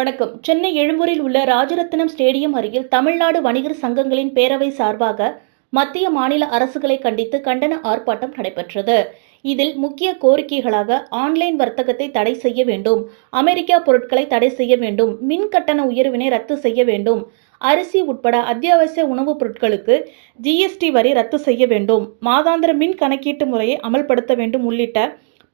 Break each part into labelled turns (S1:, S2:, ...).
S1: வணக்கம். சென்னை எழும்பூரில் உள்ள ராஜரத்னம் ஸ்டேடியம் அருகில் தமிழ்நாடு வணிகர் சங்கங்களின் பேரவை சார்பாக மத்திய மாநில அரசுகளை கண்டித்து கண்டன ஆர்ப்பாட்டம் நடைபெற்றது. இதில் முக்கிய கோரிக்கைகளாக ஆன்லைன் வர்த்தகத்தை தடை செய்ய வேண்டும் அமெரிக்கா பொருட்களை தடை செய்ய வேண்டும் மின் கட்டண உயர்வினை ரத்து செய்ய வேண்டும் அரிசி உட்பட அத்தியாவசிய உணவுப் பொருட்களுக்கு ஜிஎஸ்டி வரி ரத்து செய்ய வேண்டும் மாதாந்திர மின் கணக்கீட்டு முறையை அமல்படுத்த வேண்டும் உள்ளிட்ட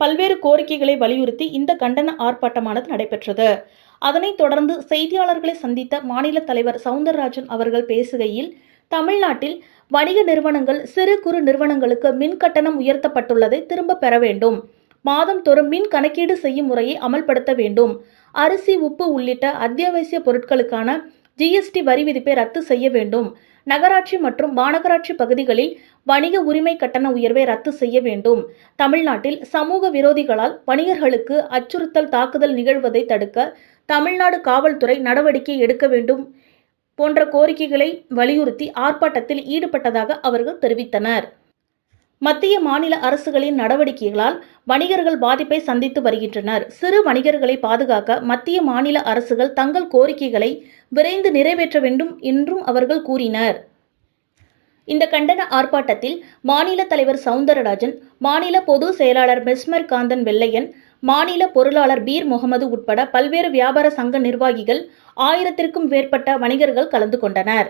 S1: பல்வேறு கோரிக்கைகளை வலியுறுத்தி இந்த கண்டன ஆர்ப்பாட்டமானது நடைபெற்றது. அதனைத் தொடர்ந்து செய்தியாளர்களை சந்தித்த மாநில தலைவர் சவுந்தரராஜன் அவர்கள் பேசுகையில் தமிழ்நாட்டில் வணிக நிறுவனங்கள் சிறு குறு நிறுவனங்களுக்கு மின் கட்டணம் உயர்த்தப்பட்டுள்ளதை திரும்ப பெற வேண்டும். மாதம்தோறும் மின் கணக்கீடு செய்யும் முறையை அமல்படுத்த வேண்டும். அரிசி உப்பு உள்ளிட்ட அத்தியாவசிய பொருட்களுக்கான ஜிஎஸ்டி வரி விதிப்பை ரத்து செய்ய வேண்டும். நகராட்சி மற்றும் மாநகராட்சி பகுதிகளில் வணிக உரிமை கட்டண உயர்வை ரத்து செய்ய வேண்டும். தமிழ்நாட்டில் சமூக விரோதிகளால் வணிகர்களுக்கு அச்சுறுத்தல் தாக்குதல் நிகழ்வதை தடுக்க தமிழ்நாடு காவல்துறை நடவடிக்கை எடுக்க வேண்டும் போன்ற கோரிக்கைகளை வலியுறுத்தி ஆர்ப்பாட்டத்தில் ஈடுபட்டதாக அவர்கள் தெரிவித்தனர். மத்திய மாநில அரசுகளின் நடவடிக்கைகளால் வணிகர்கள் பாதிப்பை சந்தித்து வருகின்றனர். சிறு வணிகர்களை பாதுகாக்க மத்திய மாநில அரசுகள் தங்கள் கோரிக்கைகளை விரைந்து நிறைவேற்ற வேண்டும் என்றும் அவர்கள் கூறினர். இந்த கண்டன ஆர்ப்பாட்டத்தில் மாநில தலைவர் சவுந்தரராஜன் மாநில பொது செயலாளர் மெஸ்மர் காந்தன் வெள்ளையன் மாநில பொருளாளர் பீர் முகமது உட்பட பல்வேறு வியாபார சங்க நிர்வாகிகள் ஆயிரத்திற்கும் மேற்பட்ட வணிகர்கள் கலந்து கொண்டனர்.